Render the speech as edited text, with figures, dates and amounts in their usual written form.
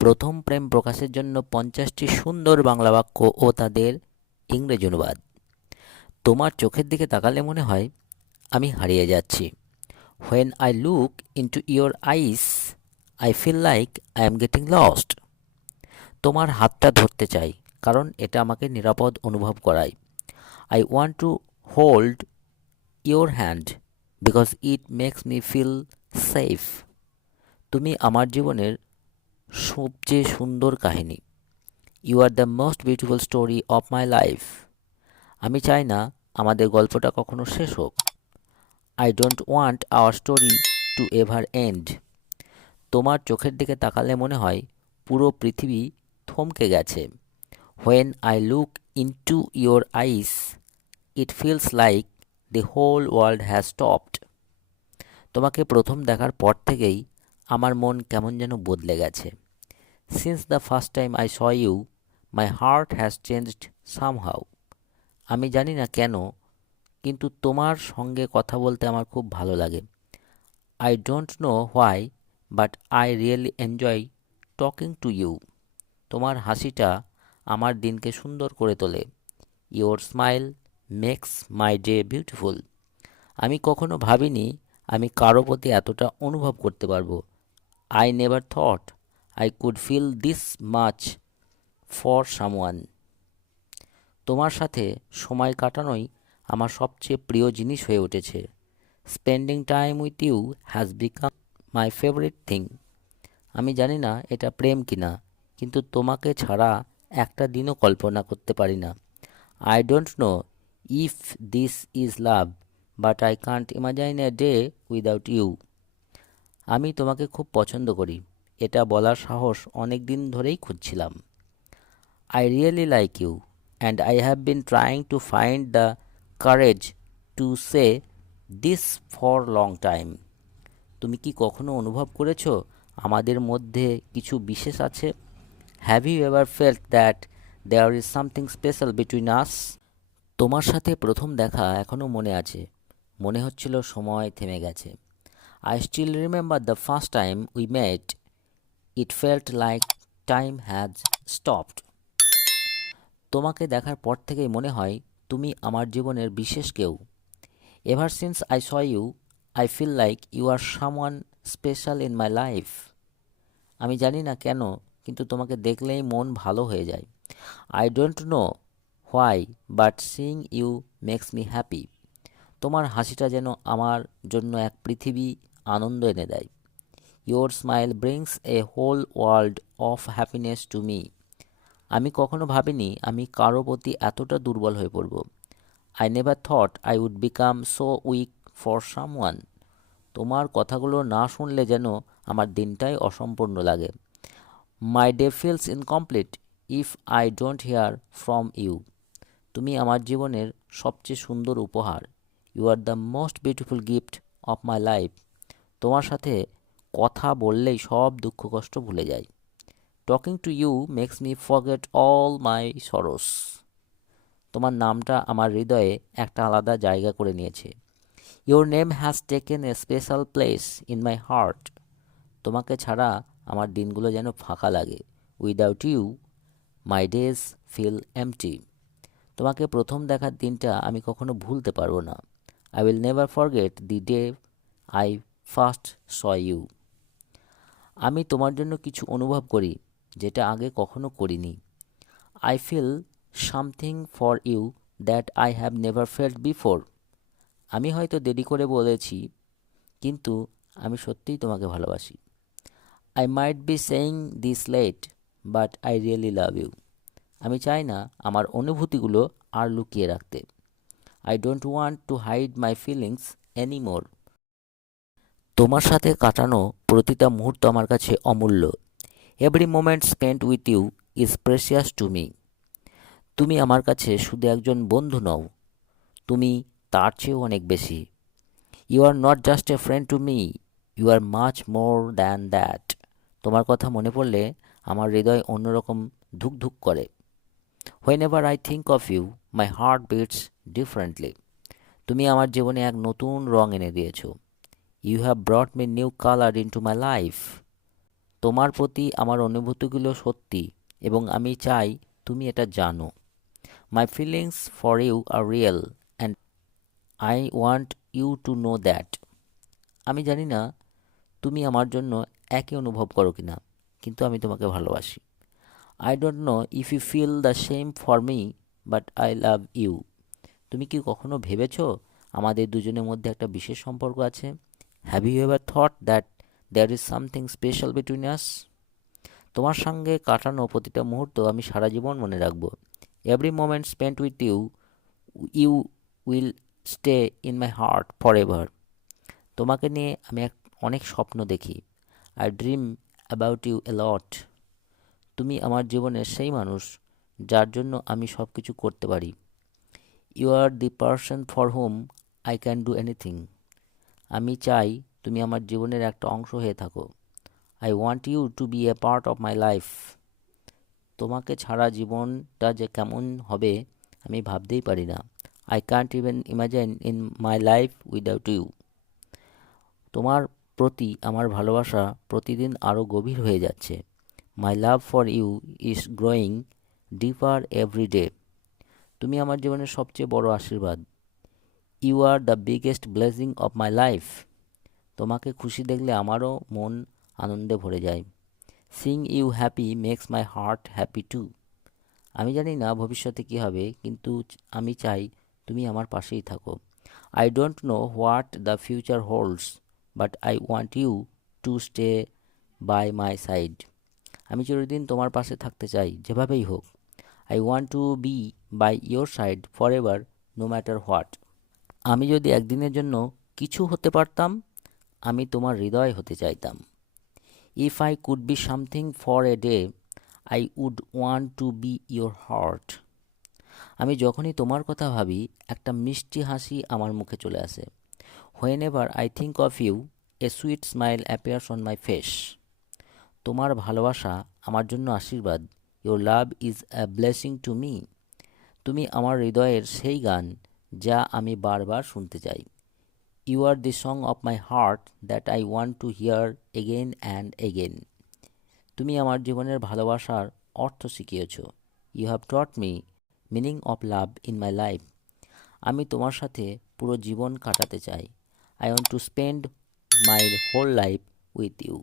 প্রথম প্রেম প্রকাশের জন্য 50টি সুন্দর বাংলা বাক্য ও তাদের ইংরেজি অনুবাদ। তোমার চোখের দিকে তাকালে মনে হয় আমি হারিয়ে যাচ্ছি। When I look into your eyes, I feel like I am getting lost. তোমার হাতটা ধরতে চাই কারণ এটা আমাকে নিরাপদ অনুভব করায়। I want to hold your hand because it makes me feel safe. তুমি আমার জীবনের সবচেয়ে সুন্দর কাহিনী। You are the most beautiful story of my life. আমি চাই না আমাদের গল্পটা কখনো শেষ হোক। I don't want our story to ever end. তোমার চোখের দিকে তাকালে মনে হয় পুরো পৃথিবী থমকে গেছে। When I look into your eyes, it feels like the whole world has stopped. তোমাকে প্রথম দেখার পর থেকেই আমার মন কেমন যেন বদলে গেছে। Since the first time I saw you, my heart has changed somehow. আমি জানি না কেন, কিন্তু তোমার সঙ্গে কথা বলতে আমার খুব ভালো লাগে। I don't know why, but I really enjoy talking to you. তোমার হাসিটা আমার দিনকে সুন্দর করে তোলে। Your smile makes my day beautiful. আমি কখনো ভাবিনি আমি কারো প্রতি এতটা অনুভব করতে পারবো। I never thought I could feel this much for someone. তোমার সাথে সময় কাটানোই আমার সবচেয়ে প্রিয় জিনিস হয়ে উঠেছে। Spending time with you has become my favourite thing. আমি জানি না এটা প্রেম কিনা, কিন্তু তোমাকে ছাড়া একটা দিনও কল্পনা করতে পারি না। I don't know if this is love, but I can't imagine a day without you. আমি তোমাকে খুব পছন্দ করি, এটা বলার সাহস অনেক দিন ধরেই খুঁজছিলাম। I really like you, and I have been trying to find the courage to say this for long time. তুমি কি কখনো অনুভব করেছো আমাদের মধ্যে কিছু বিশেষ আছে? Have you ever felt that there is something special between us? তোমার সাথে প্রথম দেখা এখনো মনে আছে। মনে হচ্ছিল সময় থেমে গেছে। I still remember the first time we met. It felt like time had stopped. তোমাকে দেখার পর থেকেই মনে হয় তুমি আমার জীবনের বিশেষ কেউ। Ever since I saw you, I feel like you are someone special in my life. আমি জানি না কেন, কিন্তু তোমাকে দেখলেই মন ভালো হয়ে যায়। I don't know why, but seeing you makes me happy. তোমার হাসিটা যেন আমার জন্য এক পৃথিবী আনন্দ এনে দেয়। Your smile brings a whole world of happiness to me. আমি কখনো ভাবিনি আমি কারো প্রতি এতটা দুর্বল হয়ে পড়ব। I never thought I would become so weak for someone. তোমার কথাগুলো না শুনলে যেন আমার দিনটাই অসম্পূর্ণ লাগে। My day feels incomplete if I don't hear from you. তুমি আমার জীবনের সবচেয়ে সুন্দর উপহার। You are the most beautiful gift of my life. তোমার সাথে কথা বললেই সব দুঃখ কষ্ট ভুলে যাই। Talking to you makes me forget all my sorrows. তোমার নামটা আমার হৃদয়ে একটা আলাদা জায়গা করে নিয়েছে। Your name has taken a special place in my heart. তোমাকে ছাড়া আমার দিনগুলো যেন ফাঁকা লাগে। Without you my days feel empty. তোমাকে প্রথম দেখার দিনটা আমি কখনো ভুলতে পারবো না। I will never forget the day I first saw you. আমি তোমার জন্য কিছু অনুভব করি যেটা আগে কখনো করিনি। I feel something for you that I have never felt before. আমি হয়তো দেরি করে বলেছি, কিন্তু আমি সত্যিই তোমাকে ভালোবাসি। I might be saying this late, but I really love you. আমি চাই না আমার অনুভূতিগুলো আর লুকিয়ে রাখতে। I don't want to hide my feelings anymore. তোমার সাথে কাটানো প্রতিটা মুহূর্ত আমার কাছে অমূল্য। Every moment spent with you is precious to me. তুমি আমার কাছে শুধু একজন বন্ধু নও, তুমি তার চেয়েও অনেক বেশি। You are not just a friend to me, you are much more than that. তোমার কথা মনে পড়লে আমার হৃদয় অন্যরকম ধুক ধুক করে। Whenever I think of you, my heart beats differently. তুমি আমার জীবনে এক নতুন রং এনে দিয়েছো। You have brought me new colour into my life. তোমার প্রতি আমার অনুভূতিগুলো সত্যি এবং আমি চাই তুমি এটা জানো। My feelings for you are real and I want you to know that. আমি জানি না তুমি আমার জন্য একই অনুভব করো কিনা, কিন্তু আমি তোমাকে ভালোবাসি। I don't know if you feel the same for me, but I love you. তুমি কি কখনো ভেবেছো আমাদের দুজনের মধ্যে একটা বিশেষ সম্পর্ক আছে? Have you ever thought that there is something special between us? তোমার সঙ্গে কাটানো প্রতিটা মুহূর্ত আমি সারা জীবন মনে রাখবো। Every moment spent with you, you will stay in my heart forever. তোমাকে নিয়ে আমি অনেক স্বপ্ন দেখি। I dream about you a lot. তুমি আমার জীবনের সেই মানুষ যার জন্য আমি সব কিছু করতে পারি। You are the person for whom I can do anything. আমি চাই তুমি আমার জীবনের একটা অংশ হয়ে থাকো। I want you to be a part of my life. তোমাকে ছাড়া জীবনটা যে কেমন হবে আমি ভাবতেই পারি না। I can't even imagine in my life without you. তোমার প্রতি আমার ভালোবাসা প্রতিদিন আরও গভীর হয়ে যাচ্ছে। My love for you is growing deeper every day. তুমি আমার জীবনের সবচেয়ে বড় আশীর্বাদ। You are the biggest blessing of my life. তোমাকে খুশি দেখলে আমারও মন আনন্দে ভরে যায়। Seeing you happy makes my heart happy too. আমি জানি না ভবিষ্যতে কী হবে, কিন্তু আমি চাই তুমি আমার পাশেই থাকো। I don't know what the future holds, but I want you to stay by my side. আমি চিরদিন তোমার পাশে থাকতে চাই, যেভাবেই হোক। I want to be by your side forever, no matter what. আমি যদি একদিনের জন্য কিছু হতে পারতাম, আমি তোমার হৃদয় হতে চাইতাম। If I could be something for a day, I would want to be your heart. আমি যখনই তোমার কথা ভাবি একটা মিষ্টি হাসি আমার মুখে চলে আসে। Whenever I think of you, a sweet smile appears on my face. তোমার ভালোবাসা আমার জন্য আশীর্বাদ। Your love is a blessing to me. তুমি আমার হৃদয়ের সেই গান যা আমি বারবার শুনতে চাই। You are the song of my heart that I want to hear again and again. তুমি আমার জীবনের ভালোবাসার অর্থ শিখিয়েছ। You have taught me meaning of love in my life. আমি তোমার সাথে পুরো জীবন কাটাতে চাই। I want to spend my whole life with you.